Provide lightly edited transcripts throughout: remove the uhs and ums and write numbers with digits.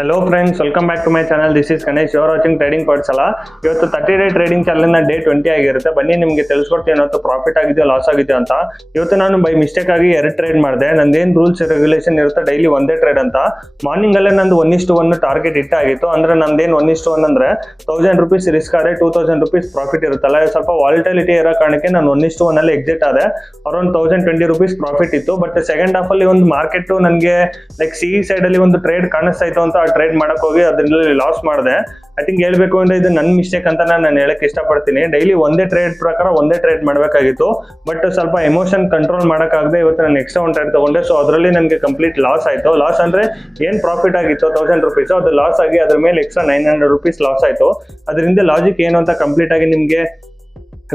Hello friends, welcome back to my channel. This is Ganesh. You are watching Trading Patsala. ಇವತ್ತು 30 day trading channel ನ day 20 ಆಗಿರುತ್ತೆ. ಬನ್ನಿ ನಿಮಗೆ ತಿಳಿಸ್ಕೊಡ್ತೀನಿ ಇವತ್ತು ಪ್ರಾಫಿಟ್ ಆಗಿದೆಯೋ ಲಾಸ್ ಆಗಿದೆಯೋ ಅಂತ. ಇವತ್ತು ನಾನು ಬೈ ಮಿಸ್ಟೇಕ್ ಆಗಿ 2 ಟ್ರೇಡ್ ಮಾಡಿದೆ. ನಂದೇನು ರೂಲ್ಸ್ ರೆಗ್ಯುಲೇಷನ್ ಇರುತ್ತೆ ಡೈಲಿ ಒಂದೇ ಟ್ರೇಡ್ ಅಂತ. ಮಾರ್ನಿಂಗ್ ಅಲ್ಲೇ ನಂದು 1:1 ಟಾರ್ಗೆಟ್ ಇಟ್ಟ ಆಗಿತ್ತು. ಅಂದ್ರೆ ನಂದೇನು 1:1 ಅಂದ್ರೆ 1000 ರೂಪೀಸ್ ರಿಸ್ಕ್ ಆದ್ರೆ 2000 ರೂಪೀಸ್ ಪ್ರಾಫಿಟ್ ಇರುತ್ತಲ್ಲ. ಸ್ವಲ್ಪ ವಾಲಿಟಿಲಿಟಿ ಇರೋ ಕಾರಣಕ್ಕೆ ನಾನು 1:1 ಅಲ್ಲಿ ಎಕ್ಸಿಟ್ ಆದೆ. ಅರೌಂಡ್ 1020 ರೂಪೀಸ್ ಪ್ರಾಫಿಟ್ ಇತ್ತು. ಬಟ್ ಸೆಕೆಂಡ್ ಹಾಫ್ ಅಲ್ಲಿ ಒಂದು ಮಾರ್ಕೆಟ್ ನನಗೆ ಲೈಕ್ ಸಿ ಸೈಡ್ ಅಲ್ಲಿ ಒಂದು ಟ್ರೇಡ್ ಕಾಣಿಸ್ತಾ ಇತ್ತು ಅಂತ ಟ್ರೇಡ್ ಮಾಡಕ್ ಹೋಗಿ ಅದರಲ್ಲಿ ಲಾಸ್ ಮಾಡಿದೆ. ಐ ಥಿಂಕ್ ಹೇಳ್ಬೇಕು ಅಂದ್ರೆ ಇದು ನನ್ನ ಮಿಸ್ಟೇಕ್ ಅಂತ ನಾನು ಹೇಳಕ್ ಇಷ್ಟಪಡ್ತೀನಿ. ಡೈಲಿ ಒಂದೇ ಟ್ರೇಡ್ ಪ್ರಕಾರ ಒಂದೇ ಟ್ರೇಡ್ ಮಾಡಬೇಕಾಗಿತ್ತು. ಬಟ್ ಸ್ವಲ್ಪ ಎಮೋಷನ್ ಕಂಟ್ರೋಲ್ ಮಾಡಕ್ಕಾಗದೆ ಇವತ್ತು ನಾನು ಎಕ್ಸ್ಟ್ರಾ ಒಂದು ಟ್ರೇಡ್ ತಗೊಂಡೆ. ಸೊ ಅದರಲ್ಲಿ ನನಗೆ ಕಂಪ್ಲೀಟ್ ಲಾಸ್ ಆಯ್ತು. ಲಾಸ್ ಅಂದ್ರೆ ಏನ್ ಪ್ರಾಫಿಟ್ ಆಗಿತ್ತು 1000 ರೂಪೀಸ್ ಅದು ಲಾಸ್ ಆಗಿ ಅದ್ರ ಮೇಲೆ ಎಕ್ಸ್ಟ್ರಾ 900 ರೂಪೀಸ್ ಲಾಸ್ ಆಯ್ತು. ಅದರಿಂದ ಲಾಜಿಕ್ ಏನು ಅಂತ ಕಂಪ್ಲೀಟ್ ಆಗಿ ನಿಮ್ಗೆ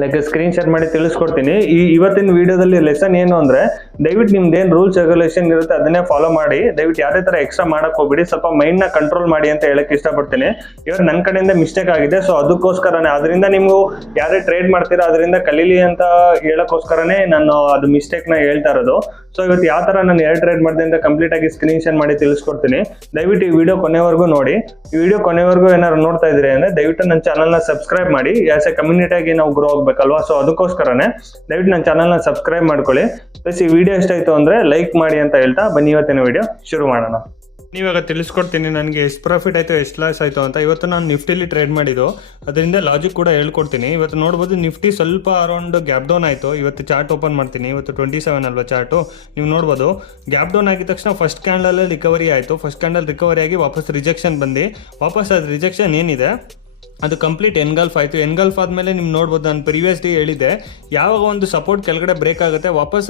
ಲೈಕ್ ಸ್ಕ್ರೀನ್ ಶೇರ್ ಮಾಡಿ ತಿಳಿಸ್ಕೊಡ್ತೀನಿ. ಇವತ್ತಿನ ವಿಡಿಯೋದಲ್ಲಿ ಲೆಸನ್ ಏನು ಅಂದ್ರೆ ದಯವಿಟ್ಟು ನಿಮ್ದೇನು ರೂಲ್ಸ್ ರೆಗ್ಯುಲೇಷನ್ ಇರುತ್ತೆ ಅದನ್ನೇ ಫಾಲೋ ಮಾಡಿ. ದಯವಿಟ್ಟು ಯಾವುದೇ ತರ ಎಕ್ಸ್ಟ್ರಾ ಮಾಡಕ್ ಹೋಗ್ಬಿಡಿ. ಸ್ವಲ್ಪ ಮೈಂಡ್ ನ ಕಂಟ್ರೋಲ್ ಮಾಡಿ ಅಂತ ಹೇಳಕ್ ಇಷ್ಟಪಡ್ತೀನಿ. ಇವತ್ತು ನನ್ನ ಕಡೆಯಿಂದ ಮಿಸ್ಟೇಕ್ ಆಗಿದೆ. ಸೊ ಅದಕ್ಕೋಸ್ಕರನೇ ಅದರಿಂದ ನೀವು ಯಾರೇ ಟ್ರೇಡ್ ಮಾಡ್ತೀರಾ ಅದರಿಂದ ಕಲೀಲಿ ಅಂತ ಹೇಳಕ್ಕೋಸ್ಕರನೇ ನಾನು ಅದು ಮಿಸ್ಟೇಕ್ ನ ಹೇಳ್ತಾ ಇರೋದು. ಸೊ ಇವತ್ತು ಯಾವ ತರ ನಾನು 2 ಟ್ರೇಡ್ ಮಾಡಿದೆ ಅಂತ ಕಂಪ್ಲೀಟ್ ಆಗಿ ಸ್ಕ್ರೀನ್ ಶೇರ್ ಮಾಡಿ ತಿಳಿಸ್ಕೊಡ್ತೀನಿ. ದಯವಿಟ್ಟು ಈ ವಿಡಿಯೋ ಕೊನೆವರೆಗೂ ನೋಡಿ. ಈ ವಿಡಿಯೋ ಕೊನೆವರೆಗೂ ಏನಾದ್ರು ನೋಡ್ತಾ ಇದ್ರಿ ಅಂದ್ರೆ ದಯವಿಟ್ಟು ನನ್ನ ಚಾನಲ್ ನ ಸಬ್ಸ್ಕ್ರೈಬ್ ಮಾಡಿ. ಆಸ್ ಎ ಕಮ್ಯುನಿಟಿ ಆಗಿ ನಾವು ಗ್ರೋ ಆಗ್ಬೇಕಲ್ವಾ. ಸೊ ಅದಕ್ಕೋಸ್ಕರನೇ ದಯವಿಟ್ಟು ನನ್ನ ಚಾನಲ್ ನ ಸಬ್ಸ್ಕ್ರೈಬ್ ಮಾಡ್ಕೊಳ್ಳಿ. ಪ್ಲಸ್ ಈ ವಿಡಿಯೋ ಇಷ್ಟ ಆಯ್ತು ಅಂದ್ರೆ ಲೈಕ್ ಮಾಡಿ ಅಂತ ಹೇಳ್ತಾ ಬನ್ನಿ ಇವತ್ತಿನ ವಿಡಿಯೋ ಶುರು ಮಾಡೋಣ. ಇವಾಗ ತಿಳಿಸ್ಕೊಡ್ತೀನಿ ನನಗೆ ಎಷ್ಟು ಪ್ರಾಫಿಟ್ ಆಯಿತು ಎಷ್ಟು ಲಾಸ್ ಆಯಿತು ಅಂತ. ಇವತ್ತು ನಾನು ನಿಫ್ಟಿಲಿ ಟ್ರೇಡ್ ಮಾಡಿದ್ದು ಅದರಿಂದ ಲಾಜಿಕ್ ಕೂಡ ಹೇಳ್ಕೊಡ್ತೀನಿ. ಇವತ್ತು ನೋಡ್ಬೋದು ನಿಫ್ಟಿ ಸ್ವಲ್ಪ ಅರೌಂಡ್ ಗ್ಯಾಪ್ ಡೌನ್ ಆಯಿತು. ಇವತ್ತು ಚಾರ್ಟ್ ಓಪನ್ ಮಾಡ್ತೀನಿ. ಇವತ್ತು 27 ಅಲ್ವಾ ಚಾರ್ಟು. ನೀವು ನೋಡ್ಬೋದು ಗ್ಯಾಪ್ ಡೌನ್ ಆಗಿದ ತಕ್ಷಣ ಫಸ್ಟ್ ಕ್ಯಾಂಡಲಲ್ಲಿ ರಿಕವರಿ ಆಯಿತು. ಫಸ್ಟ್ ಕ್ಯಾಂಡಲ್ ರಿಕವರಿ ಆಗಿ ವಾಪಸ್ ರಿಜೆಕ್ಷನ್ ಬಂದು ವಾಪಸ್ ಅದು ರಿಜೆಕ್ಷನ್ ಏನಿದೆ ಅದು ಕಂಪ್ಲೀಟ್ ಎನ್ಗಲ್ಫ್ ಆಯಿತು. ಎನ್ಗಲ್ಫ್ ಆದಮೇಲೆ ನೀವು ನೋಡ್ಬೋದು ನಾನು ಪ್ರೀವಿಯಸ್ ಡೇ ಹೇಳಿದ್ದೆ ಯಾವಾಗ ಒಂದು ಸಪೋರ್ಟ್ ಕೆಳಗಡೆ ಬ್ರೇಕ್ ಆಗುತ್ತೆ ವಾಪಸ್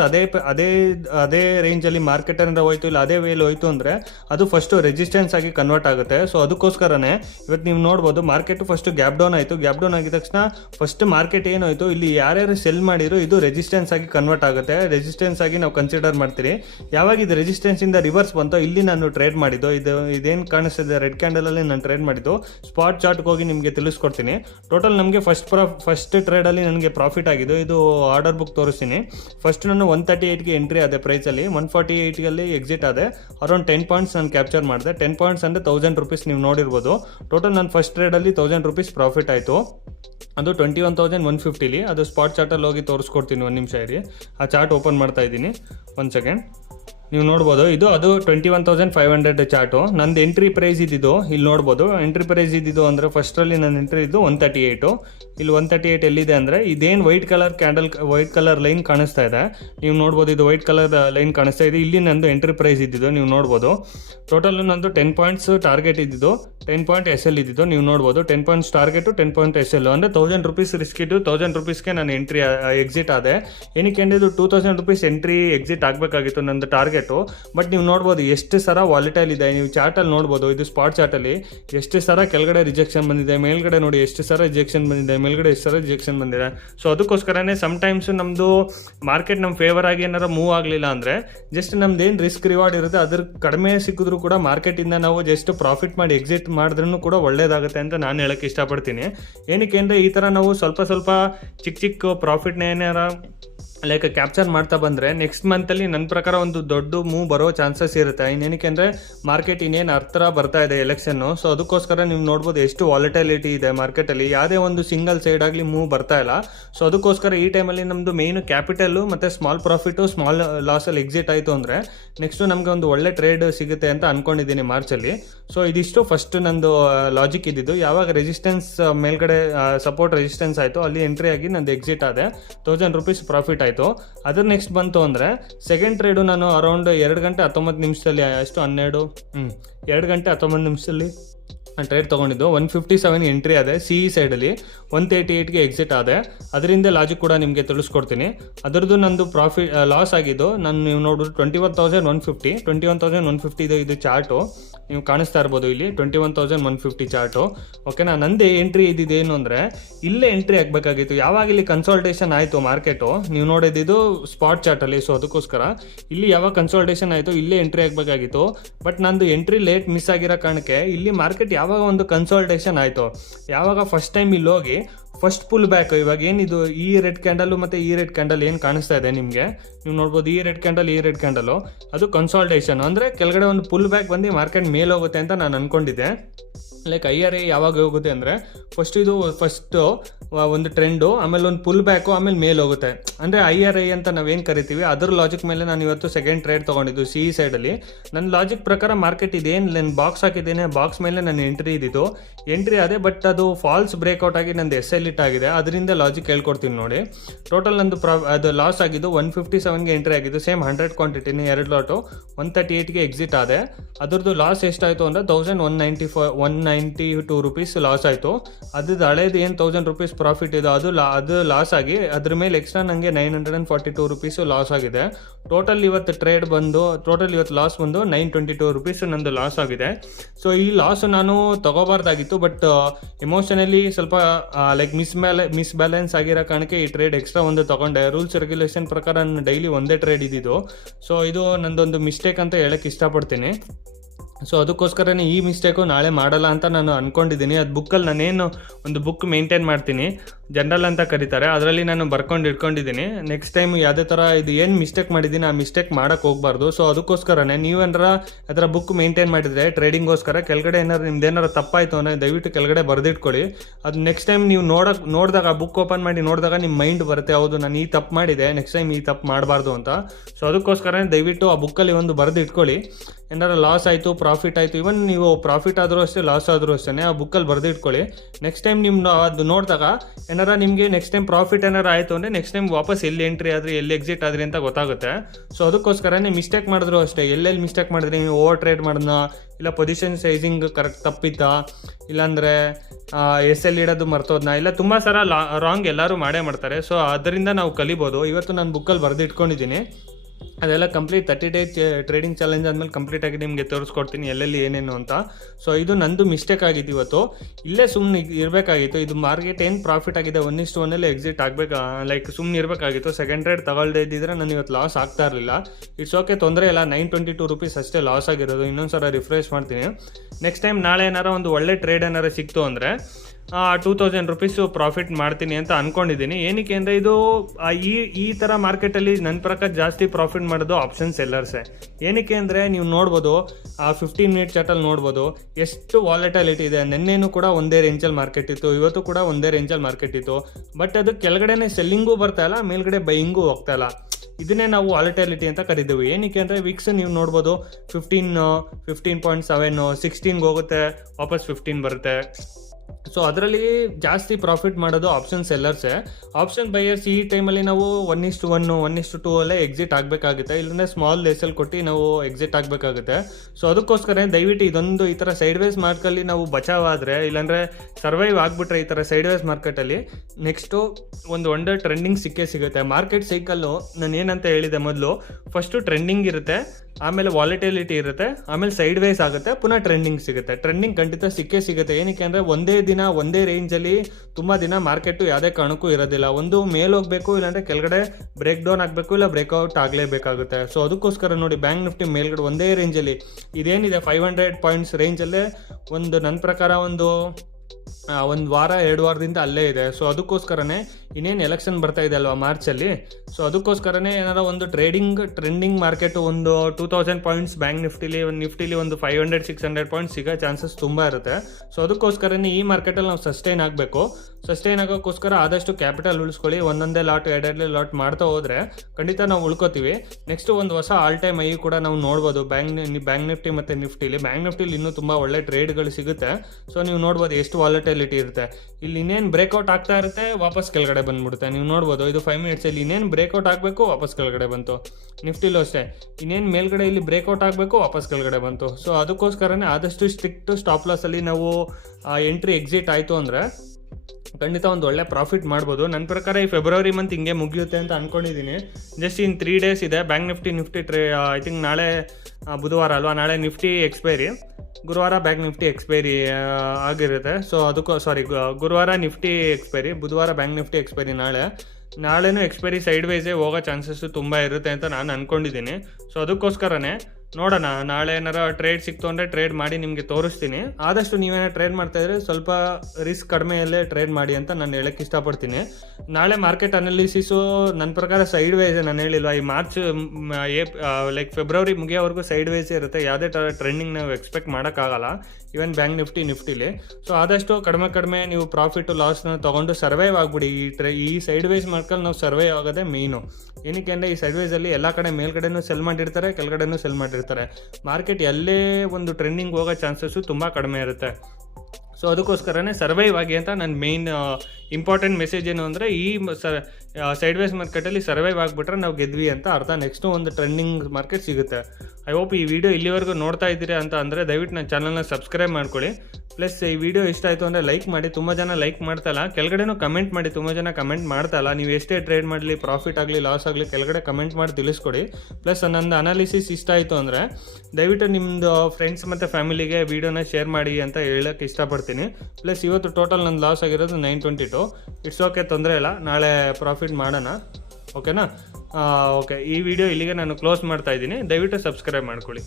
ಅದೇ ರೇಂಜಲ್ಲಿ ಮಾರ್ಕೆಟ್ ಅಂದರೆ ಹೋಯ್ತು ಇಲ್ಲ ಅದೇ ವೇಲ್ ಹೋಯ್ತು ಅಂದರೆ ಅದು ಫಸ್ಟು ರೆಸಿಸ್ಟೆನ್ಸ್ ಆಗಿ ಕನ್ವರ್ಟ್ ಆಗುತ್ತೆ. ಸೊ ಅದಕ್ಕೋಸ್ಕರನೇ ಇವತ್ತು ನೀವು ನೋಡ್ಬೋದು ಮಾರ್ಕೆಟ್ ಫಸ್ಟು ಗ್ಯಾಪ್ ಡೌನ್ ಆಯಿತು. ಗ್ಯಾಪ್ ಡೌನ್ ಆಗಿದ ತಕ್ಷಣ ಫಸ್ಟ್ ಮಾರ್ಕೆಟ್ ಏನಾಯಿತು ಇಲ್ಲಿ ಯಾರ್ಯಾರು ಸೆಲ್ ಮಾಡಿರೋ ಇದು ರೆಸಿಸ್ಟೆನ್ಸ್ ಆಗಿ ಕನ್ವರ್ಟ್ ಆಗುತ್ತೆ. ರೆಸಿಸ್ಟೆನ್ಸ್ ಆಗಿ ನಾವು ಕನ್ಸಿಡರ್ ಮಾಡ್ತೀರಿ. ಯಾವಾಗ ಇದು ರೆಸಿಸ್ಟೆನ್ಸ್ ಇಂದ ರಿವರ್ಸ್ ಬಂತೋ ಇಲ್ಲಿ ನಾನು ಟ್ರೇಡ್ ಮಾಡಿದ್ದು. ಇದೇನು ಕಾಣಿಸ್ತಿದೆ ರೆಡ್ ಕ್ಯಾಂಡಲಲ್ಲಿ ನಾನು ಟ್ರೇಡ್ ಮಾಡಿದ್ದು. ಸ್ಪಾಟ್ ಚಾರ್ಟ್ಗೆ ಹೋಗಿ ನಿಮಗೆ ತಿಳಿಸ್ಕೊಡ್ತೀನಿ. ಟೋಟಲ್ ನಮಗೆ ಫಸ್ಟ್ ಟ್ರೇಡಲ್ಲಿ ನನಗೆ ಪ್ರಾಫಿಟ್ ಆಗಿದೆ. ಇದು ಆರ್ಡರ್ ಬುಕ್ ತೋರಿಸ್ತೀನಿ. ಫಸ್ಟ್ ನಾನು 138ಗೆ ಎಂಟ್ರಿ ಆದೆ ಪ್ರೈಸಲ್ಲಿ. 148ಗೆ ಎಕ್ಸಿಟ್ ಆದೆ. ಅರೌಂಡ್ 10 ಪಾಯಿಂಟ್ಸ್ ನಾನು ಕ್ಯಾಪ್ಚರ್ ಮಾಡಿದೆ. 10 ಪಾಯಿಂಟ್ಸ್ ಅಂದರೆ 1000 ರೂಪೀಸ್ ನೀವು ನೋಡಿರ್ಬೋದು. ಟೋಟಲ್ ನಾನು ಫಸ್ಟ್ ಟ್ರೇಡಲ್ಲಿ 1000 ರೂಪೀಸ್ ಪ್ರಾಫಿಟ್ ಆಯಿತು. ಅದು 21,150ಲಿ. ಅದು ಸ್ಪಾಟ್ ಚಾರ್ಟಲ್ಲಿ ಹೋಗಿ ತೋರಿಸ್ಕೊಡ್ತೀನಿ. ಒಂದು ನಿಮಿಷ ಇರಿ. ಆ ಚಾರ್ಟ್ ಓಪನ್ ಮಾಡ್ತಾ ಇದ್ದೀನಿ. 1 ಸೆಕೆಂಡ್. ನೀವು ನೋಡ್ಬೋದು ಅದು 21,500 ಚಾರ್ಟು. ನಂದು ಎಂಟ್ರಿ ಪ್ರೈಸ್ ಇದ್ದಿದ್ದು ಇಲ್ಲಿ ನೋಡ್ಬೋದು. ಎಂಟ್ರಿ ಪ್ರೈಸ್ ಇದ್ದಿದ್ದು ಅಂದರೆ ಫಸ್ಟಲ್ಲಿ ನನ್ನ ಎಂಟ್ರಿ ಇದ್ದು 138. ಇಲ್ಲಿ 138 ಎಲ್ಲಿದೆ ಅಂದರೆ ಇದೇನು ವೈಟ್ ಕಲರ್ ಲೈನ್ ಕಾಣಿಸ್ತಾ ಇದೆ. ನೀವು ನೋಡ್ಬೋದು ಇದು ವೈಟ್ ಕಲರ್ ಲೈನ್ ಕಾಣಿಸ್ತಾ ಇದೆ. ಇಲ್ಲಿ ನಂದು ಎಂಟ್ರಿ ಪ್ರೈಸ್ ಇದ್ದಿದ್ದು ನೀವು ನೋಡ್ಬೋದು. ಟೋಟಲ್ ನಂದು 10 ಪಾಯಿಂಟ್ಸ್ ಟಾರ್ಗೆಟ್ ಇದ್ದಿದ್ದು, 10 ಪಾಯಿಂಟ್ ಎಸ್ ಎಲ್ ಇದ್ದಿದ್ದು ನೀವು ನೋಡ್ಬೋದು. 10 points target, 10 point S L ಅಂದರೆ 1000 ರೂಪೀಸ್ ರಿಸ್ಕ್ ಇಟ್ಟು 1000 ರೂಪೀಸ್ಗೆ ನಾನು ಎಕ್ಸಿಟ್ ಆದೆ. ಏನಕ್ಕೆ ಇದು 2000 ರೂಪೀಸ್ ಎಂಟ್ರಿ ಎಕ್ಸಿಟ್ ಆಗಬೇಕಾಗಿತ್ತು ನಂದು ಟಾರ್ಗೆಟು. ಬಟ್ ನೀವು ನೋಡ್ಬೋದು ಎಷ್ಟು ಸರ ವಾಲಿಟೈಲ್ ಇದೆ. ನೀವು ಚಾರ್ಟಲ್ಲಿ ನೋಡ್ಬೋದು. ಇದು ಸ್ಪಾಟ್ ಚಾರ್ಟಲ್ಲಿ ಎಷ್ಟು ಸರ ಕೆಳಗಡೆ ರಿಜೆಕ್ಷನ್ ಬಂದಿದೆ, ಮೇಲ್ಗಡೆ ನೋಡಿ ಎಷ್ಟು ಸರ ರಿಜೆಕ್ಷನ್ ಬಂದಿದೆ, ಮೇಲ್ಗಡೆ ಎಷ್ಟು ಸರ ರಿಜೆಕ್ಷನ್ ಬಂದಿದೆ. ಸೊ ಅದಕ್ಕೋಸ್ಕರನೇ ಸಮ್ಟೈಮ್ಸ್ ನಮ್ಮದು ಮಾರ್ಕೆಟ್ ನಮ್ಮ ಫೇವರ್ ಆಗಿ ಏನಾರು ಮೂವ್ ಆಗಲಿಲ್ಲ ಅಂದರೆ ಜಸ್ಟ್ ನಮ್ದು ಏನು ರಿಸ್ಕ್ ರಿವಾರ್ಡ್ ಇರುತ್ತೆ ಅದ್ರ ಕಡಿಮೆ ಸಿಕ್ಕಿದ್ರು ಕೂಡ ಮಾರ್ಕೆಟಿಂದ ನಾವು ಜಸ್ಟ್ ಪ್ರಾಫಿಟ್ ಮಾಡಿ ಎಕ್ಸಿಟ್ ಮಾಡಿದ್ರೂ ಕೂಡ ಒಳ್ಳೇದಾಗುತ್ತೆ ಅಂತ ನಾನು ಹೇಳೋಕ್ಕೆ ಇಷ್ಟಪಡ್ತೀನಿ. ಏನಕ್ಕೆ ಅಂದರೆ ಈ ಥರ ನಾವು ಸ್ವಲ್ಪ ಚಿಕ್ಕ ಪ್ರಾಫಿಟ್ನ ಏನಾರ ಲೈಕ್ ಕ್ಯಾಪ್ಚರ್ ಮಾಡ್ತಾ ಬಂದರೆ ನೆಕ್ಸ್ಟ್ ಮಂತಲ್ಲಿ ನನ್ನ ಪ್ರಕಾರ ಒಂದು ದೊಡ್ಡ ಮೂವ್ ಬರೋ ಚಾನ್ಸಸ್ ಇರುತ್ತೆ. ಇನ್ನೇನಕ್ಕೆ ಅಂದರೆ ಮಾರ್ಕೆಟ್ ಇನ್ನೇನು ಹತ್ರ ಬರ್ತಾ ಇದೆ ಎಲೆಕ್ಷನ್ನು. ಸೊ ಅದಕ್ಕೋಸ್ಕರ ನೀವು ನೋಡ್ಬೋದು ಎಷ್ಟು ವಾಲಿಟಿಲಿಟಿ ಇದೆ ಮಾರ್ಕೆಟಲ್ಲಿ. ಯಾವುದೇ ಒಂದು ಸಿಂಗಲ್ ಸೈಡ್ ಆಗಲಿ ಮೂವ್ ಬರ್ತಾ ಇಲ್ಲ. ಸೊ ಅದಕ್ಕೋಸ್ಕರ ಈ ಟೈಮಲ್ಲಿ ನಮ್ಮದು ಮೇಯ್ನು ಕ್ಯಾಪಿಟಲ್ಲು ಮತ್ತು ಸ್ಮಾಲ್ ಪ್ರಾಫಿಟು ಸ್ಮಾಲ್ ಲಾಸಲ್ಲಿ ಎಕ್ಸಿಟ್ ಆಯಿತು ಅಂದರೆ ನೆಕ್ಸ್ಟು ನಮಗೆ ಒಂದು ಒಳ್ಳೆ ಟ್ರೇಡ್ ಸಿಗುತ್ತೆ ಅಂತ ಅಂದ್ಕೊಂಡಿದ್ದೀನಿ ಮಾರ್ಚಲ್ಲಿ. ಸೊ ಇದಿಷ್ಟು ಫಸ್ಟ್ ನಂದು ಲಾಜಿಕ್ ಇದ್ದಿದ್ದು. ಯಾವಾಗ ರೆಸಿಸ್ಟೆನ್ಸ್ ಮೇಲ್ಗಡೆ ಸಪೋರ್ಟ್ ರೆಸಿಸ್ಟೆನ್ಸ್ ಆಯಿತು ಅಲ್ಲಿ ಎಂಟ್ರಿ ಆಗಿ ನಂದು ಎಕ್ಸಿಟ್ ಆದೆ. 1000 ರೂಪೀಸ್ ಪ್ರಾಫಿಟ್ ಆಯಿತು. ಅದ್ರ ನೆಕ್ಸ್ಟ್ ಬಂತು ಅಂದರೆ ಸೆಕೆಂಡ್ ಟ್ರೇಡು ನಾನು ಅರೌಂಡ್ 2 ಗಂಟೆ 19 ನಿಮಿಷದಲ್ಲಿ 2 ಗಂಟೆ 19 ನಿಮಿಷದಲ್ಲಿ ನಾನು ಟ್ರೇಡ್ ತೊಗೊಂಡಿದ್ದು. 157 ಎಂಟ್ರಿ ಆದೆ. CE ಸೈಡಲ್ಲಿ 138ಗೆ ಎಕ್ಸಿಟ್ ಆದೆ. ಅದರಿಂದ ಲಾಜಿಕ್ ಕೂಡ ನಿಮಗೆ ತಿಳಿಸ್ಕೊಡ್ತೀನಿ. ಅದರದ್ದು ನಂದು ಲಾಸ್ ಆಗಿದ್ದು ನೀವು ನೋಡಿದ್ರು 21,150 ಇದು ಚಾರ್ಟು ನೀವು ಕಾಣಿಸ್ತಾ ಇರ್ಬೋದು. ಇಲ್ಲಿ 21,150 ಚಾರ್ಟು. ಓಕೆನಾ. ನಂದೇ ಎಂಟ್ರಿ ಇದ್ದಿದ್ದೇನು ಅಂದರೆ ಇಲ್ಲೇ ಎಂಟ್ರಿ ಆಗಬೇಕಾಗಿತ್ತು. ಯಾವಾಗ ಇಲ್ಲಿ ಕನ್ಸಾಲ್ಟೇಷನ್ ಆಯಿತು ಮಾರ್ಕೆಟು ನೀವು ನೋಡಿದ್ದು ಸ್ಪಾಟ್ ಚಾರ್ಟಲ್ಲಿ. ಸೊ ಅದಕ್ಕೋಸ್ಕರ ಇಲ್ಲಿ ಯಾವಾಗ ಕನ್ಸಾಲ್ಟೇಷನ್ ಆಯಿತು ಇಲ್ಲೇ ಎಂಟ್ರಿ ಆಗಬೇಕಾಗಿತ್ತು. ಬಟ್ ನಂದು ಎಂಟ್ರಿ ಲೇಟ್ ಮಿಸ್ ಆಗಿರೋ ಕಾರಣಕ್ಕೆ ಇಲ್ಲಿ ಮಾರ್ಕೆಟ್ ಯಾವಾಗ ಒಂದು ಕನ್ಸಾಲ್ಟೇಷನ್ ಆಯಿತು, ಯಾವಾಗ ಫಸ್ಟ್ ಟೈಮ್ ಇಲ್ಲಿ ಹೋಗಿ ಫಸ್ಟ್ ಪುಲ್ ಬ್ಯಾಕ್ ಇವಾಗ ಏನಿದು ಈ ರೆಡ್ ಕ್ಯಾಂಡಲ್ ಮತ್ತು ಈ ರೆಡ್ ಕ್ಯಾಂಡಲ್ ಏನು ಕಾಣಿಸ್ತಾ ಇದೆ ನಿಮಗೆ, ನೀವು ನೋಡ್ಬೋದು ಈ ರೆಡ್ ಕ್ಯಾಂಡಲು ಅದು ಕನ್ಸಾಲ್ಟೇಷನ್, ಅಂದರೆ ಕೆಳಗಡೆ ಒಂದು ಪುಲ್ ಬ್ಯಾಕ್ ಬಂದು ಮಾರ್ಕೆಟ್ ಮೇಲೆ ಹೋಗುತ್ತೆ ಅಂತ ನಾನು ಅಂದ್ಕೊಂಡಿದ್ದೆ. ಲೈಕ್ IRA ಯಾವಾಗ ಹೋಗುತ್ತೆ ಅಂದರೆ ಫಸ್ಟು ಒಂದು ಟ್ರೆಂಡು, ಆಮೇಲೆ ಒಂದು ಪುಲ್ ಬ್ಯಾಕು, ಆಮೇಲೆ ಮೇಲೆ ಹೋಗುತ್ತೆ. ಅಂದರೆ IRA ಅಂತ ನಾವೇನು ಕರಿತೀವಿ ಅದರ ಲಾಜಿಕ್ ಮೇಲೆ ನಾನು ಇವತ್ತು ಸೆಕೆಂಡ್ ಟ್ರೇಡ್ ತೊಗೊಂಡಿದ್ದು CE ಸೈಡಲ್ಲಿ. ನನ್ನ ಲಾಜಿಕ್ ಪ್ರಕಾರ ಮಾರ್ಕೆಟ್ ಇದೇನು ನಾನು ಬಾಕ್ಸ್ ಹಾಕಿದ್ದೇನೆ, ಬಾಕ್ಸ್ ಮೇಲೆ ನನ್ನ ಎಂಟ್ರಿ ಅದೇ, ಬಟ್ ಅದು ಫಾಲ್ಸ್ ಬ್ರೇಕ್ಔಟ್ ಆಗಿ ನಂದು SL ಹಿಟ್ ಆಗಿದೆ. ಅದರಿಂದ ಲಾಜಿಕ್ ಹೇಳ್ಕೊಡ್ತೀನಿ ನೋಡಿ. ಟೋಟಲ್ ನಂದು ಅದು ಲಾಸ್ ಆಗಿದ್ದು 157ಗೆ ಎಂಟ್ರಿ ಆಗಿದ್ದು, ಸೇಮ್ 100 ಕ್ವಾಂಟಿಟಿನಿ 2 ಲಾಟು 138ಗೆ ಎಕ್ಸಿಟ್ ಆದೆ. ಅದ್ರದ್ದು ಲಾಸ್ ಎಷ್ಟಾಯಿತು ಅಂದರೆ 192 ರುಪೀಸ್ ಲಾಸ್ ಆಯಿತು. ಅದು ಹಳೇದು ಏನು 1000 ರುಪೀಸ್ ಪ್ರಾಫಿಟ್ ಇದೆ ಅದು ಲಾಸ್ ಆಗಿ ಅದ್ರ ಮೇಲೆ ಎಕ್ಸ್ಟ್ರಾ ನನಗೆ 942 ರುಪೀಸು ಲಾಸ್ ಆಗಿದೆ. ಟೋಟಲ್ ಇವತ್ತು ಲಾಸ್ ಬಂದು 922 ರುಪೀಸ್ ನಂದು ಲಾಸ್ ಆಗಿದೆ. ಸೊ ಈ ಲಾಸ್ ನಾನು ತಗೋಬಾರ್ದಾಗಿತ್ತು, ಬಟ್ ಎಮೋಷನಲಿ ಸ್ವಲ್ಪ ಲೈಕ್ ಮಿಸ್ಬ್ಯಾಲೆನ್ಸ್ ಆಗಿರೋ ಕಾರಣಕ್ಕೆ ಈ ಟ್ರೇಡ್ ಎಕ್ಸ್ಟ್ರಾ ಒಂದು ತಗೊಂಡೆ. ರೂಲ್ಸ್ ರೆಗ್ಯುಲೇಷನ್ ಪ್ರಕಾರ ನಾನು ಡೈಲಿ ಒಂದೇ ಟ್ರೇಡ್ ಇದ್ದಿದ್ದು. ಸೊ ಇದು ನಂದೊಂದು ಮಿಸ್ಟೇಕ್ ಅಂತ ಹೇಳಕ್ಕೆ ಇಷ್ಟಪಡ್ತೀನಿ. ಸೊ ಅದಕ್ಕೋಸ್ಕರನೇ ಈ ಮಿಸ್ಟೇಕು ನಾಳೆ ಮಾಡಲ್ಲ ಅಂತ ನಾನು ಅಂದ್ಕೊಂಡಿದ್ದೀನಿ. ಅದು ಬುಕ್ಕಲ್ಲಿ ನಾನೇನು ಒಂದು ಬುಕ್ ಮೇಂಟೈನ್ ಮಾಡ್ತೀನಿ, ಜನರಲ್ ಅಂತ ಕರೀತಾರೆ, ಅದರಲ್ಲಿ ನಾನು ಬರ್ಕೊಂಡು ಇಟ್ಕೊಂಡಿದ್ದೀನಿ. ನೆಕ್ಸ್ಟ್ ಟೈಮ್ ಯಾವುದೇ ಥರ ಇದು ಏನು ಮಿಸ್ಟೇಕ್ ಮಾಡಿದ್ದೀನಿ ಆ ಮಿಸ್ಟೇಕ್ ಮಾಡೋಕ್ಕೆ ಹೋಗಬಾರ್ದು. ಸೊ ಅದಕ್ಕೋಸ್ಕರನೇ ನೀವೇನಾರ ಅದರ ಬುಕ್ ಮೇಂಟೈನ್ ಮಾಡಿದರೆ ಟ್ರೇಡಿಂಗೋಸ್ಕರ ಕೆಳಗಡೆ ನಿಮ್ದೇನಾರು ತಪ್ಪಾಯಿತು ಅಂದರೆ ದಯವಿಟ್ಟು ಕೆಳಗಡೆ ಬರೆದಿಟ್ಕೊಳ್ಳಿ. ಅದು ನೆಕ್ಸ್ಟ್ ಟೈಮ್ ನೀವು ನೋಡಿದಾಗ ಆ ಬುಕ್ ಓಪನ್ ಮಾಡಿ ನೋಡಿದಾಗ ನಿಮ್ಮ ಮೈಂಡ್ ಬರುತ್ತೆ, ಹೌದು ನಾನು ಈ ತಪ್ಪು ಮಾಡಿದೆ, ನೆಕ್ಸ್ಟ್ ಟೈಮ್ ಈ ತಪ್ಪು ಮಾಡಬಾರ್ದು ಅಂತ. ಸೊ ಅದಕ್ಕೋಸ್ಕರ ದಯವಿಟ್ಟು ಆ ಬುಕ್ಕಲ್ಲಿ ಒಂದು ಬರೆದು ಇಟ್ಕೊಳ್ಳಿ. ಏನಾರು ಲಾಸ್ ಆಯಿತು, ಪ್ರಾಫಿಟ್ ಆಯಿತು, ಇವನ್ ನೀವು ಪ್ರಾಫಿಟ್ ಆದರೂ ಅಷ್ಟೇ ಲಾಸ್ ಆದರೂ ಅಷ್ಟೇ ಆ ಬುಕ್ಕಲ್ಲಿ ಬರೆದಿಟ್ಕೊಳ್ಳಿ. ನೆಕ್ಸ್ಟ್ ಟೈಮ್ ನಿಮ್ಮ ಅದು ನೋಡಿದಾಗ ನಿಮಗೆ ನೆಕ್ಸ್ಟ್ ಟೈಮ್ ಪ್ರಾಫಿಟ್ ಏನಾರು ಆಯಿತು ಅಂದರೆ ನೆಕ್ಸ್ಟ್ ಟೈಮ್ ವಾಪಸ್ ಎಲ್ಲಿ ಎಂಟ್ರಿ ಆದ್ರಿ, ಎಲ್ಲಿ ಎಕ್ಸಿಟ್ ಆದ್ರಿ ಅಂತ ಗೊತ್ತಾಗುತ್ತೆ. ಸೊ ಅದಕ್ಕೋಸ್ಕರನೇ ಮಿಸ್ಟೇಕ್ ಮಾಡಿದ್ರು ಅಷ್ಟೇ, ಎಲ್ಲೆಲ್ಲಿ ಮಿಸ್ಟೇಕ್ ಮಾಡಿದ್ರಿ, ನೀವು ಓವರ್ ಟ್ರೇಡ್ ಮಾಡಿದ್ನ, ಇಲ್ಲ ಪೊಸಿಷನ್ ಸೈಜಿಂಗ್ ಕರೆಕ್ಟ್ ತಪ್ಪಿತ್ತಾ, ಇಲ್ಲಾಂದರೆ SL ಇಡೋದು ಮರ್ತೋದ್ನ, ಇಲ್ಲ ತುಂಬ ಸಲ ರಾಂಗ್ ಎಲ್ಲರೂ ಮಾಡೇ ಮಾಡ್ತಾರೆ. ಸೊ ಅದರಿಂದ ನಾವು ಕಲಿಬೋದು. ಇವತ್ತು ನಾನು ಬುಕ್ಕಲ್ಲಿ ಬರೆದಿಟ್ಕೊಂಡಿದ್ದೀನಿ. ಅದೆಲ್ಲ ಕಂಪ್ಲೀಟ್ 30 ಡೇ ಟ್ರೇಡಿಂಗ್ ಚಾಲೆಂಜ್ ಆದಮೇಲೆ ಕಂಪ್ಲೀಟ್ ಆಗಿ ನಿಮಗೆ ತೋರಿಸ್ಕೊಡ್ತೀನಿ ಎಲ್ಲೆಲ್ಲಿ ಏನೇನು ಅಂತ. ಸೊ ಇದು ನಂದು ಮಿಸ್ಟೇಕ್ ಆಗಿತ್ತು ಇವತ್ತು, ಇಲ್ಲೇ ಸುಮ್ಮನೆ ಇರಬೇಕಾಗಿತ್ತು. ಇದು ಮಾರ್ಕೆಟ್ ಏನು ಪ್ರಾಫಿಟ್ ಆಗಿದೆ 1:1 ಎಕ್ಸಿಟ್ ಆಗಬೇಕು, ಲೈಕ್ ಸುಮ್ಮನೆ ಇರಬೇಕಾಗಿತ್ತು. ಸೆಕೆಂಡ್ ಟ್ರೇಡ್ ತಗೊಳ್ಳದೇ ಇದ್ದಿದ್ರೆ ನಾನು ಇವತ್ತು ಲಾಸ್ ಆಗ್ತಾ ಇರಲಿಲ್ಲ. ಇಟ್ಸ್ ಓಕೆ, ತೊಂದರೆ ಇಲ್ಲ. 922 ರುಪೀಸ್ ಅಷ್ಟೇ ಲಾಸ್ ಆಗಿರೋದು. ಇನ್ನೊಂದು ಸಲ ರಿಫ್ರೆಶ್ ಮಾಡ್ತೀನಿ. ನೆಕ್ಸ್ಟ್ ಟೈಮ್ ನಾಳೆ ಏನಾರ ಒಂದು ಒಳ್ಳೆ ಟ್ರೇಡ್ ಏನಾರು ಸಿಕ್ತು ಅಂದರೆ 2000 ರುಪೀಸು ಪ್ರಾಫಿಟ್ ಮಾಡ್ತೀನಿ ಅಂತ ಅಂದ್ಕೊಂಡಿದ್ದೀನಿ. ಏನಕ್ಕೆ ಅಂದರೆ ಇದು ಈ ಥರ ಮಾರ್ಕೆಟಲ್ಲಿ ನನ್ನ ಪ್ರಕಾರ ಜಾಸ್ತಿ ಪ್ರಾಫಿಟ್ ಮಾಡೋದು ಆಪ್ಷನ್ ಸೆಲ್ಲರ್ಸೇ. ಏನಕ್ಕೆ ಅಂದರೆ ನೀವು ನೋಡ್ಬೋದು 15 ಮಿನಿಟ್ ಚಾರ್ಟಲ್ಲಿ ನೋಡ್ಬೋದು ಎಷ್ಟು ವಾಲೆಟಿಲಿಟಿ ಇದೆ. ನಿನ್ನೆನೂ ಕೂಡ ಒಂದೇ ರೇಂಜಲ್ಲಿ ಮಾರ್ಕೆಟ್ ಇತ್ತು, ಇವತ್ತು ಕೂಡ ಒಂದೇ ರೇಂಜಲ್ಲಿ ಮಾರ್ಕೆಟ್ ಇತ್ತು. ಬಟ್ ಅದು ಕೆಳಗಡೆನೇ ಸೆಲ್ಲಿಂಗೂ ಬರ್ತಾ ಇಲ್ಲ, ಮೇಲ್ಗಡೆ ಬೈಯಿಂಗೂ ಹೋಗ್ತಾ ಇಲ್ಲ. ಇದನ್ನೇ ನಾವು ವಾಲೆಟಿಲಿಟಿ ಅಂತ ಕರಿತೀವಿ. ಏನಕ್ಕೆ ಅಂದರೆ ವಿಕ್ಸ್ ನೀವು ನೋಡ್ಬೋದು 15.7 16ಗೆ ಹೋಗುತ್ತೆ, ವಾಪಸ್ 15 ಬರುತ್ತೆ. ಸೊ ಅದರಲ್ಲಿ ಜಾಸ್ತಿ ಪ್ರಾಫಿಟ್ ಮಾಡೋದು ಆಪ್ಷನ್ ಸೆಲ್ಲರ್ಸೇ. ಆಪ್ಷನ್ ಬೈಯರ್ಸ್ ಈ ಟೈಮಲ್ಲಿ ನಾವು 1:1 1:2 ಅಲ್ಲೇ ಎಕ್ಸಿಟ್ ಆಗಬೇಕಾಗುತ್ತೆ, ಇಲ್ಲಾಂದರೆ ಸ್ಮಾಲ್ ಲೇಸಲ್ಲಿ ಕೊಟ್ಟು ನಾವು ಎಕ್ಸಿಟ್ ಆಗಬೇಕಾಗುತ್ತೆ. ಸೊ ಅದಕ್ಕೋಸ್ಕರ ದಯವಿಟ್ಟು ಇದೊಂದು ಈ ಥರ ಸೈಡ್ ವೇಸ್ ಮಾರ್ಕಲ್ಲಿ ನಾವು ಬಚಾವಾದರೆ, ಇಲ್ಲಾಂದರೆ ಸರ್ವೈವ್ ಆಗಿಬಿಟ್ರೆ ಈ ಥರ ಸೈಡ್ ವೇಸ್ ಮಾರ್ಕೆಟಲ್ಲಿ ನೆಕ್ಸ್ಟು ಒಂದು ಒಳ್ಳೆ ಟ್ರೆಂಡಿಂಗ್ ಸಿಗುತ್ತೆ. ಮಾರ್ಕೆಟ್ ಸೈಕಲ್ಲು ನಾನು ಏನಂತ ಹೇಳಿದೆ ಮೊದಲು, ಫಸ್ಟು ಟ್ರೆಂಡಿಂಗ್ ಇರುತ್ತೆ, ಆಮೇಲೆ ವಾಲೆಟಿಲಿಟಿ ಇರುತ್ತೆ, ಆಮೇಲೆ ಸೈಡ್ ವೇಸ್ ಆಗುತ್ತೆ, ಪುನಃ ಟ್ರೆಂಡಿಂಗ್ ಸಿಗುತ್ತೆ. ಟ್ರೆಂಡಿಂಗ್ ಖಂಡಿತ ಸಿಗುತ್ತೆ. ಏನಕ್ಕೆ ಅಂದರೆ ಒಂದೇ ದಿನ ಒಂದೇ ರೇಂಜಲ್ಲಿ ತುಂಬ ದಿನ ಮಾರ್ಕೆಟು ಯಾವುದೇ ಕಾರಣಕ್ಕೂ ಇರೋದಿಲ್ಲ. ಒಂದು ಮೇಲೆ ಹೋಗಬೇಕು, ಇಲ್ಲಾಂದರೆ ಕೆಳಗಡೆ ಬ್ರೇಕ್ ಡೌನ್ ಆಗಬೇಕು, ಇಲ್ಲ ಬ್ರೇಕ್ಔಟ್ ಆಗಲೇಬೇಕಾಗುತ್ತೆ. ಸೊ ಅದಕ್ಕೋಸ್ಕರ ನೋಡಿ ಬ್ಯಾಂಕ್ ನಿಫ್ಟಿ ಮೇಲ್ಗಡೆ ಒಂದೇ ರೇಂಜಲ್ಲಿ ಇದೇನಿದೆ 500 ಪಾಯಿಂಟ್ಸ್ ರೇಂಜಲ್ಲೇ ಒಂದು ನನ್ನ ಪ್ರಕಾರ ಒಂದು ವಾರ 2 ವಾರದಿಂದ ಅಲ್ಲೇ ಇದೆ. ಸೊ ಅದಕ್ಕೋಸ್ಕರನೇ ಇನ್ನೇನು ಎಲೆಕ್ಷನ್ ಬರ್ತಾ ಇದೆ ಅಲ್ವಾ ಮಾರ್ಚಲ್ಲಿ, ಸೊ ಅದಕ್ಕೋಸ್ಕರನೇ ಏನಾರ ಒಂದು ಟ್ರೆಂಡಿಂಗ್ ಮಾರ್ಕೆಟು ಒಂದು 2000 ಪಾಯಿಂಟ್ಸ್ ಬ್ಯಾಂಕ್ ನಿಫ್ಟಿಲಿ ಒಂದು 500-600 ಪಾಯಿಂಟ್ಸ್ ಸಿಗೋ ಚಾನ್ಸಸ್ ತುಂಬ ಇರುತ್ತೆ. ಸೊ ಅದಕ್ಕೋಸ್ಕರನೇ ಈ ಮಾರ್ಕೆಟಲ್ಲಿ ನಾವು ಸಸ್ಟೈನ್ ಆಗಬೇಕು. ಸಸ್ಟೈನ್ ಆಗೋಕ್ಕೋಸ್ಕರ ಆದಷ್ಟು ಕ್ಯಾಪಿಟಲ್ ಉಳಿಸ್ಕೊಳ್ಳಿ. ಒಂದೊಂದೇ ಲಾಟ್ 2 ಲಾಟ್ ಮಾಡ್ತಾ ಹೋದರೆ ಖಂಡಿತ ನಾವು ಉಳ್ಕೋತೀವಿ. ನೆಕ್ಸ್ಟ್ ಒಂದು ಹೊಸ ಆಲ್ ಟೈಮ್ ಐ ಕೂಡ ನಾವು ನೋಡ್ಬೋದು ಬ್ಯಾಂಕ್ ನಿಫ್ಟಿ ಮತ್ತು ನಿಫ್ಟಿಲಿ. ಬ್ಯಾಂಕ್ ನಿಫ್ಟಿಲಿ ಇನ್ನೂ ತುಂಬ ಒಳ್ಳೆ ಟ್ರೇಡ್ಗಳು ಸಿಗುತ್ತೆ. ಸೊ ನೀವು ನೋಡ್ಬೋದು ಎಷ್ಟು ವಾಲೆಟಿಲಿಟಿ ಇರುತ್ತೆ. ಇಲ್ಲಿ ಇನ್ನೇನು ಬ್ರೇಕ್ಔಟ್ ಆಗ್ತಾ ಇರುತ್ತೆ, ವಾಪಸ್ ಕೆಳಗಡೆ ಬಂದ್ಬಿಡುತ್ತೆ. ನೀವು ನೋಡ್ಬೋದು ಇದು 5 ಮಿನಿಟ್ಸಲ್ಲಿ ಇನ್ನೇನು ಬ್ರೇಕ್ಔಟ್ ಆಗಬೇಕು, ವಾಪಸ್ ಕೆಳಗಡೆ ಬಂತು. ನಿಫ್ಟಿಲೂ ಅಷ್ಟೇ, ಇನ್ನೇನು ಮೇಲ್ಗಡೆ ಇಲ್ಲಿ ಬ್ರೇಕ್ಔಟ್ ಆಗಬೇಕು, ವಾಪಸ್ ಕೆಳಗಡೆ ಬಂತು. ಸೊ ಅದಕ್ಕೋಸ್ಕರನೇ ಆದಷ್ಟು ಸ್ಟ್ರಿಕ್ಟ್ ಸ್ಟಾಪ್ ಲಾಸಲ್ಲಿ ನಾವು ಎಂಟ್ರಿ ಎಕ್ಸಿಟ್ ಆಯಿತು ಅಂದರೆ ಖಂಡಿತ ಒಂದು ಒಳ್ಳೆ ಪ್ರಾಫಿಟ್ ಮಾಡ್ಬೋದು. ನನ್ನ ಪ್ರಕಾರ ಈ ಫೆಬ್ರವರಿ ಮಂತ್ ಹಿಂಗೆ ಮುಗಿಯುತ್ತೆ ಅಂತ ಅಂದ್ಕೊಂಡಿದ್ದೀನಿ. ಜಸ್ಟ್ ಇನ್ 3 ಡೇಸ್ ಇದೆ ಬ್ಯಾಂಕ್ ನಿಫ್ಟಿ ಐ ಥಿಂಕ್ ನಾಳೆ ಬುಧವಾರ ಅಲ್ವಾ, ನಾಳೆ ನಿಫ್ಟಿ ಎಕ್ಸ್ಪೈರಿ, ಗುರುವಾರ ಬ್ಯಾಂಕ್ ನಿಫ್ಟಿ ಎಕ್ಸ್ಪೈರಿ ಆಗಿರುತ್ತೆ. ಸೊ ಗುರುವಾರ ನಿಫ್ಟಿ ಎಕ್ಸ್ಪೈರಿ, ಬುಧವಾರ ಬ್ಯಾಂಕ್ ನಿಫ್ಟಿ ಎಕ್ಸ್ಪೈರಿ. ನಾಳೆನೂ ಎಕ್ಸ್ಪೈರಿ ಸೈಡ್ ವೈಸೇ ಹೋಗೋ ಚಾನ್ಸಸ್ಸು ತುಂಬ ಇರುತ್ತೆ ಅಂತ ನಾನು ಅಂದ್ಕೊಂಡಿದ್ದೀನಿ. ಸೊ ಅದಕ್ಕೋಸ್ಕರನೇ ನೋಡೋಣ, ನಾಳೆ ಏನಾರ ಟ್ರೇಡ್ ಸಿಕ್ತು ಅಂದರೆ ಟ್ರೇಡ್ ಮಾಡಿ ನಿಮಗೆ ತೋರಿಸ್ತೀನಿ. ಆದಷ್ಟು ನೀವೇನಾರು ಟ್ರೇಡ್ ಮಾಡ್ತಾ ಇದ್ರೆ ಸ್ವಲ್ಪ ರಿಸ್ಕ್ ಕಡಿಮೆಯಲ್ಲೇ ಟ್ರೇಡ್ ಮಾಡಿ ಅಂತ ನಾನು ಹೇಳಕ್ಕೆ ಇಷ್ಟಪಡ್ತೀನಿ. ನಾಳೆ ಮಾರ್ಕೆಟ್ ಅನಾಲಿಸಿಸು ನನ್ನ ಪ್ರಕಾರ ಸೈಡ್ ವೇಸ್, ನಾನು ಹೇಳಿಲ್ವಾ, ಈ ಮಾರ್ಚ್ ಲೈಕ್ ಫೆಬ್ರವರಿ ಮುಗಿಯೋವರೆಗೂ ಸೈಡ್ ವೇಸ್ ಇರುತ್ತೆ. ಯಾವುದೇ ಟ್ರೆಂಡಿಂಗ್ ನಾವು ಎಕ್ಸ್ಪೆಕ್ಟ್ ಮಾಡೋಕ್ಕಾಗಲ್ಲ, ಈವನ್ ಬ್ಯಾಂಕ್ ನಿಫ್ಟಿಲಿ. ಸೊ ಆದಷ್ಟು ಕಡಿಮೆ ನೀವು ಪ್ರಾಫಿಟ್ ಲಾಸ್ನ ತೊಗೊಂಡು ಸರ್ವೈವ್ ಆಗಿಬಿಡಿ. ಈ ಸೈಡ್ ವೇಸ್ ಮಾಡ್ಕೊಂಡು ನಾವು ಸರ್ವೈವ್ ಆಗೋದೇ ಮೇಯ್ನು. ಏನಕ್ಕೆ ಅಂದರೆ ಈ ಸೈಡ್ ವೇಸಲ್ಲಿ ಎಲ್ಲ ಕಡೆ ಮೇಲ್ಗಡೆನೂ ಸೆಲ್ ಮಾಡಿರ್ತಾರೆ, ಕೆಳಗಡೆನೂ ಸೆಲ್ ಮಾಡಿರ್ತಾರೆ. ಮಾರ್ಕೆಟ್ ಎಲ್ಲೇ ಒಂದು ಟ್ರೆಂಡಿಂಗ್ ಹೋಗೋ ಚಾನ್ಸಸ್ಸು ತುಂಬ ಕಡಿಮೆ ಇರುತ್ತೆ. ಸೊ ಅದಕ್ಕೋಸ್ಕರನೇ ಸರ್ವೈವ್ ಆಗಿ ಅಂತ ನನ್ನ ಮೇಯ್ನ್ ಇಂಪಾರ್ಟೆಂಟ್ ಮೆಸೇಜ್ ಏನು ಅಂದರೆ, ಈ ಸೈಡ್ ವೇಸ್ ಮಾರ್ಕೆಟಲ್ಲಿ ಸರ್ವೈವ್ ಆಗಿಬಿಟ್ರೆ ನಾವು ಗೆದ್ವಿ ಅಂತ ಅರ್ಥ. ನೆಕ್ಸ್ಟು ಒಂದು ಟ್ರೆಂಡಿಂಗ್ ಮಾರ್ಕೆಟ್ ಸಿಗುತ್ತೆ. ಐ ಹೋಪ್ ಈ ವಿಡಿಯೋ ಇಲ್ಲಿವರೆಗೂ ನೋಡ್ತಾ ಇದ್ದೀರಾ ಅಂತ ಅಂದರೆ ದಯವಿಟ್ಟು ನನ್ನ ಚಾನಲ್ನ ಸಬ್ಸ್ಕ್ರೈಬ್ ಮಾಡ್ಕೊಳ್ಳಿ. ಪ್ಲಸ್ ಈ ವಿಡಿಯೋ ಇಷ್ಟ ಆಯಿತು ಅಂದರೆ ಲೈಕ್ ಮಾಡಿ. ತುಂಬ ಜನ ಲೈಕ್ ಮಾಡ್ತಾಯಿಲ್ಲ, ಕೆಳಗಡೆನೂ ಕಮೆಂಟ್ ಮಾಡಿ. ತುಂಬ ಜನ ಕಮೆಂಟ್ ಮಾಡ್ತಾಯಿಲ್ಲ. ನೀವು ಎಷ್ಟೇ ಟ್ರೇಡ್ ಮಾಡಲಿ, ಪ್ರಾಫಿಟ್ ಆಗಲಿ ಲಾಸ್ ಆಗಲಿ, ಕೆಳಗಡೆ ಕಮೆಂಟ್ ಮಾಡಿ ತಿಳಿಸ್ಕೊಡಿ. ಪ್ಲಸ್ ನಂದು ಅನಾಲಿಸಿಸ್ ಇಷ್ಟ ಆಯಿತು ಅಂದರೆ ದಯವಿಟ್ಟು ನಿಮ್ಮದು ಫ್ರೆಂಡ್ಸ್ ಮತ್ತು ಫ್ಯಾಮಿಲಿಗೆ ವಿಡಿಯೋನ ಶೇರ್ ಮಾಡಿ ಅಂತ ಹೇಳೋಕ್ಕೆ ಇಷ್ಟಪಡ್ತೀನಿ. ಪ್ಲಸ್ ಇವತ್ತು ಟೋಟಲ್ ನನ್ನ ಲಾಸ್ ಆಗಿರೋದು 922. ಇಟ್ಸ್ ಓಕೆ, ತೊಂದರೆ ಇಲ್ಲ, ನಾಳೆ ಪ್ರಾಫಿಟ್ ಮಾಡೋಣ. ಓಕೆನಾ? ಓಕೆ, ಈ ವಿಡಿಯೋ ಇಲ್ಲಿಗೆ ನಾನು ಕ್ಲೋಸ್ ಮಾಡ್ತಾ ಇದ್ದೀನಿ. ದಯವಿಟ್ಟು ಸಬ್ಸ್ಕ್ರೈಬ್ ಮಾಡ್ಕೊಳ್ಳಿ.